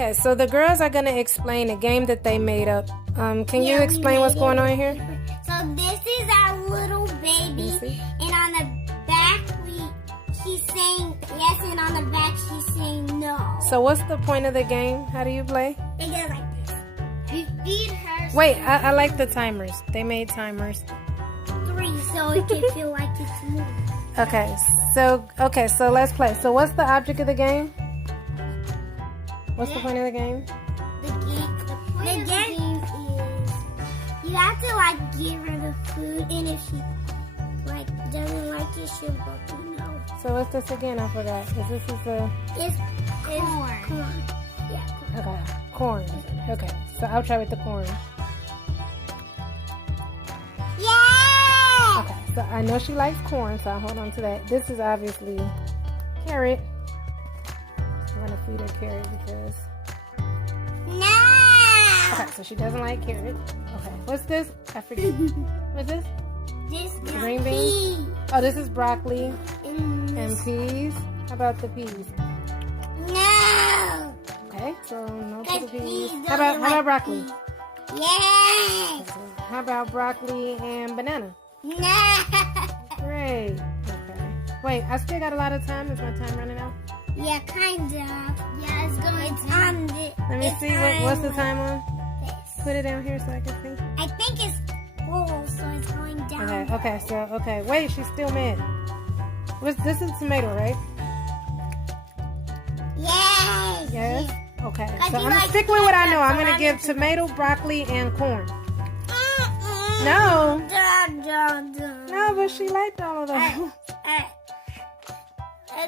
Okay, so the girls are gonna explain a game that they made up. Can you explain what's going on here? So this is our little baby, and on the back she's saying yes, and on the back she's saying no. So what's the point of the game? How do you play? They go like this. You feed her. Wait, I like the timers. They made timers. 3, so it can feel like it's moving. Okay, so let's play. So what's the object of the game? What's the point of the game? The game is you have to like give her the food, and if she like doesn't like it, she'll go to no. So what's this again? I forgot. It's corn. Yeah. Okay, corn. Okay, so I'll try with the corn. Yeah. Okay, so I know she likes corn, so I'll hold on to that. This is obviously carrot. I'm gonna feed her carrot because. No. Okay, so she doesn't like carrot. Okay, what's this? I forget. What's this? This Green beans. Oh, this is broccoli and peas. How about the peas? No. Okay, so no to the peas. peas How about broccoli? Yes. How about broccoli and banana? No. Great. Okay. Wait, I still got a lot of time. Is my time running out? Yeah, kind of. Yeah, it's going. It's on the. Let me see. What's the time on? This. Put it down here so I can see. I think it's full, so it's going down. Okay. Wait, she's still mad. This is tomato, right? Yes. Yes. Okay. So you I'm gonna like stick with what I know. I'm ketchup, gonna so give I'm tomato, broccoli, and corn. No. No, but she liked all of those.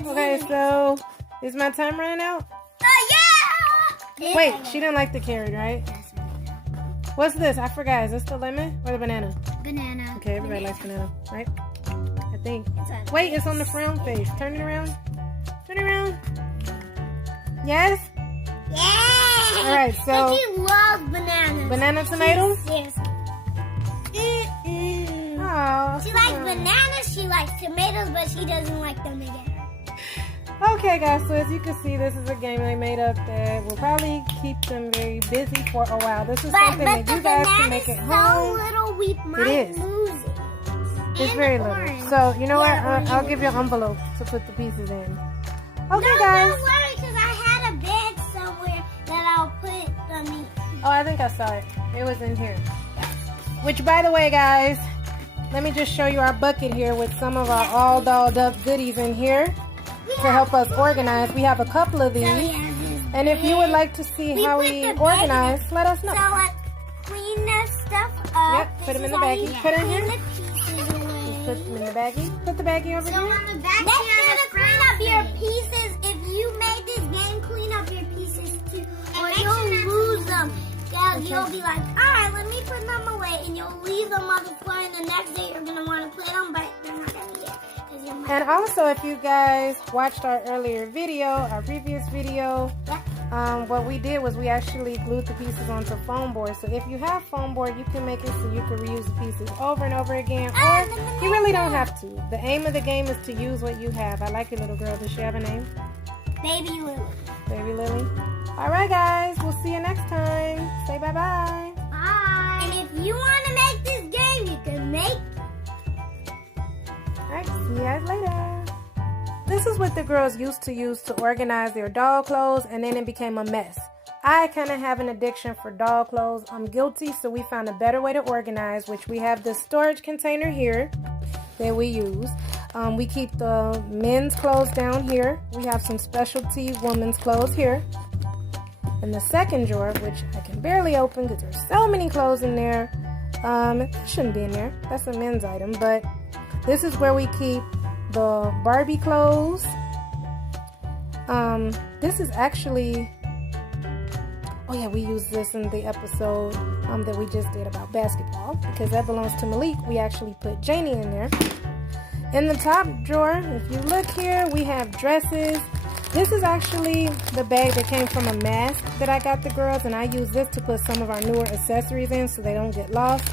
Okay, so is my time running out? Yeah. Wait, she didn't like the carrot, right? What's this? I forgot. Is this the lemon or the banana? Banana. Okay, everybody likes banana, right? I think. Wait, it's on the frown face. Turn it around. Turn it around. Yes? Yeah. All right, so. But she loves bananas. Banana tomato? Yes. Oh. She likes bananas, she likes tomatoes, but she doesn't like them together. Okay, guys, so as you can see, this is a game they made up that will probably keep them very busy for a while. This is something that you guys can make at home. So little, we might lose it. It's very little. So, you know what? I'll give you an envelope to put the pieces in. Okay, guys. Don't worry, because I had a bag somewhere that I'll put the meat. Oh, I think I saw it. It was in here. Which, by the way, guys, let me just show you our bucket here with some of our all dolled up goodies in here to help us organize. We have a couple of these. And if you would like to see how we organize, let us know. So let's clean the stuff up. Yep, put them in the baggie. Put them here. Put Put them in the baggie. Put the baggie over here. on the back Make sure to clean up your pieces. If you made this game, clean up your pieces too. Or you'll lose them. You'll be like, alright, let me put them away. And you'll leave them on the floor. And the next day you're going to want to play them. But they're not going to get. And also, if you guys watched our earlier video, our previous video, what we did was we actually glued the pieces onto foam board. So if you have foam board, you can make it so you can reuse the pieces over and over again. Or you really don't have to. The aim of the game is to use what you have. I like your little girl. Does she have a name? Baby Lily. Baby Lily. Alright, guys. We'll see you next time. Say bye-bye. Bye. And if you want to make this game, you can make. Alright, see you guys later. This is what the girls used to use to organize their doll clothes, and then it became a mess. I kind of have an addiction for doll clothes. I'm guilty, so we found a better way to organize, which we have this storage container here that we use. We keep the men's clothes down here. We have some specialty women's clothes here. And the second drawer, which I can barely open because there's so many clothes in there. It shouldn't be in there. That's a men's item, but this is where we keep the Barbie clothes. This is actually, oh yeah, we used this in the episode that we just did about basketball because that belongs to Malik. We actually put Janie in there. In the top drawer, if you look here, we have dresses. This is actually the bag that came from a mask that I got the girls, and I use this to put some of our newer accessories in so they don't get lost.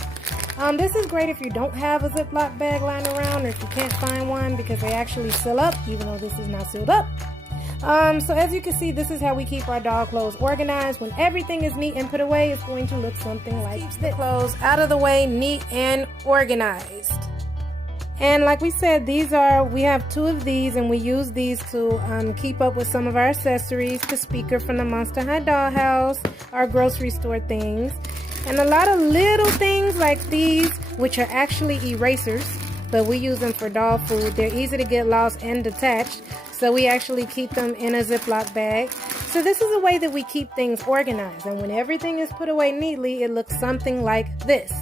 This is great if you don't have a Ziploc bag lying around or if you can't find one because they actually seal up, even though this is not sealed up. So as you can see, this is how we keep our doll clothes organized. When everything is neat and put away, it's going to look something like this. The clothes out of the way, neat and organized. And like we said, we have 2 of these, and we use these to keep up with some of our accessories, the speaker from the Monster High dollhouse, our grocery store things, and a lot of little things like these, which are actually erasers, but we use them for doll food. They're easy to get lost and detached, so we actually keep them in a Ziploc bag. So this is a way that we keep things organized, and when everything is put away neatly, it looks something like this.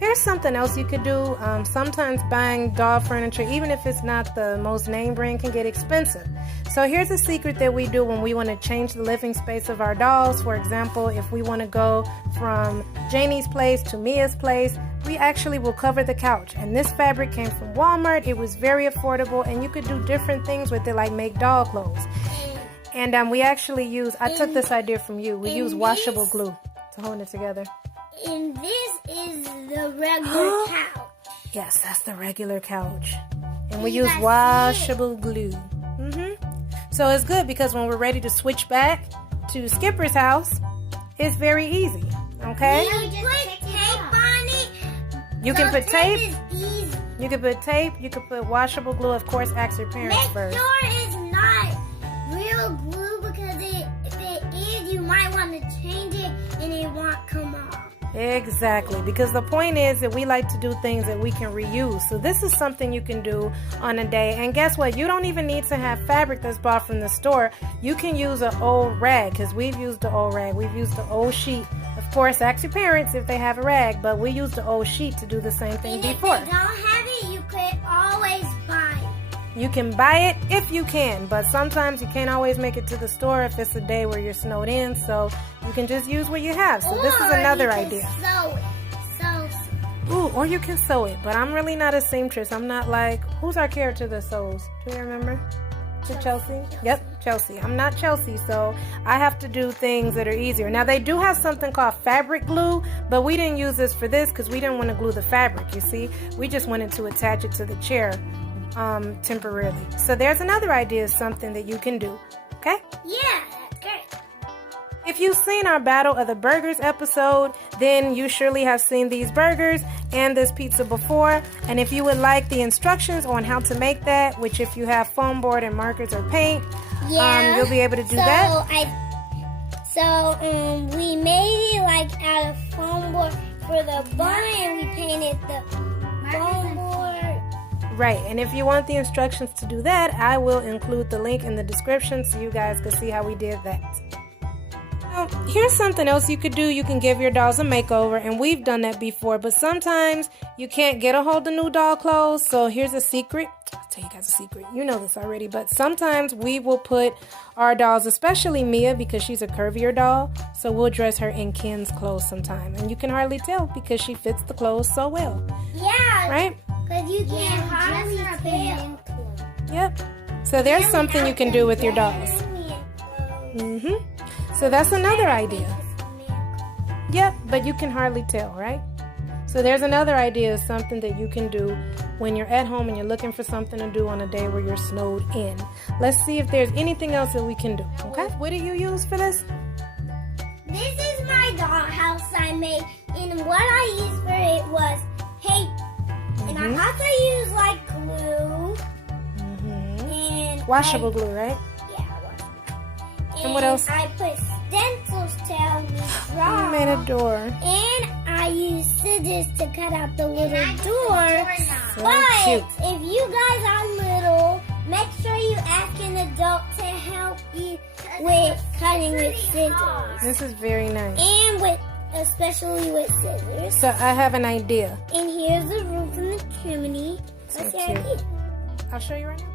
Here's something else you could do. Sometimes buying doll furniture, even if it's not the most name brand, can get expensive. So here's a secret that we do when we want to change the living space of our dolls. For example, if we want to go from Janie's place to Mia's place, we actually will cover the couch. And this fabric came from Walmart. It was very affordable, and you could do different things with it, like make doll clothes. And we actually I took this idea from you. We use washable glue to hold it together. And this is the regular couch. Yes, that's the regular couch. And we use washable glue. So it's good because when we're ready to switch back to Skipper's house, it's very easy. Okay? You just put tape on it. You can put tape. Is easy. You can put tape. You can put washable glue. Of course, ask your parents first. Make sure it's not real glue, because if it is, you might want to change it and it won't come off. Exactly, because the point is that we like to do things that we can reuse. So this is something you can do on a day. And guess what? You don't even need to have fabric that's bought from the store. You can use an old rag, because we've used the old rag. We've used the old sheet. Of course, ask your parents if they have a rag, but we used the old sheet to do the same thing before. If you don't have it, you could always buy it. You can buy it if you can, but sometimes you can't always make it to the store if it's a day where you're snowed in, so you can just use what you have. So this is another idea. Sew it. Ooh, or you can sew it, but I'm really not a seamstress. I'm not like, who's our character that sews? Do you remember? To Chelsea? Yep, Chelsea. I'm not Chelsea, so I have to do things that are easier. Now, they do have something called fabric glue, but we didn't use this for this because we didn't want to glue the fabric, you see? We just wanted to attach it to the chair temporarily. So there's another idea of something that you can do, okay? Yeah, that's great. If you've seen our Battle of the Burgers episode, then you surely have seen these burgers and this pizza before. And if you would like the instructions on how to make that, which if you have foam board and markers or paint, you'll be able to do that. We made it like out of foam board for the bun, and we painted the foam board. Right, and if you want the instructions to do that, I will include the link in the description so you guys can see how we did that. Now, here's something else you could do. You can give your dolls a makeover, and we've done that before, but sometimes you can't get a hold of new doll clothes, so here's a secret. I'll tell you guys a secret. You know this already, but sometimes we will put our dolls, especially Mia, because she's a curvier doll, so we'll dress her in Ken's clothes sometime, and you can hardly tell because she fits the clothes so well. Yeah. Right? Because you can't hardly tell. Yep. So there's something you can do with your dolls. So that's another idea. Yep, but you can hardly tell, right? So there's another idea of something that you can do when you're at home and you're looking for something to do on a day where you're snowed in. Let's see if there's anything else that we can do, okay? What do you use for this? This is my dollhouse I made, and what I used for it was tape. And I also use like glue. And washable glue, right? Yeah, washable. And what else? I put stencils to help me draw. You made a door. And I use scissors to cut out the little door. So but cute. if you guys are little, make sure you ask an adult to help you with cutting with scissors. This is very nice. And especially with scissors. So I have an idea. And here's the roof and the chimney. So What's your cute. idea? I'll show you right now.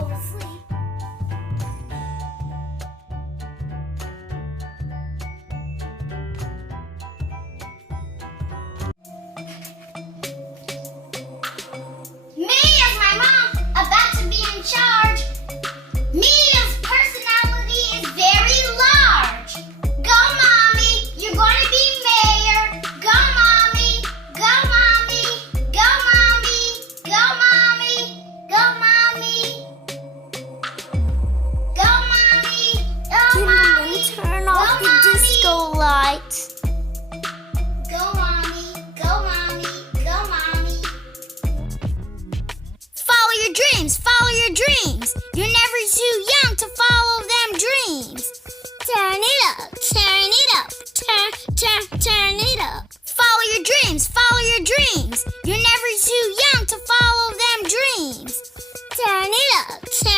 go to sleep. Me as my mom, about to be in charge. Mia's personality is very large. Go, Mommy, you're going to be mayor. Go, Mommy, go, Mommy, go, Mommy, go, Mommy, go, Mommy, go, Mommy, go, Mommy. Turn off the disco lights. Go, Mommy, go, Mommy, go, Mommy. Follow your dreams, follow your dreams. You're never too young to follow them dreams. Turn it up, turn it up, turn it up. Follow your dreams, follow your dreams. You're never too young to follow them dreams. Turn it up, turn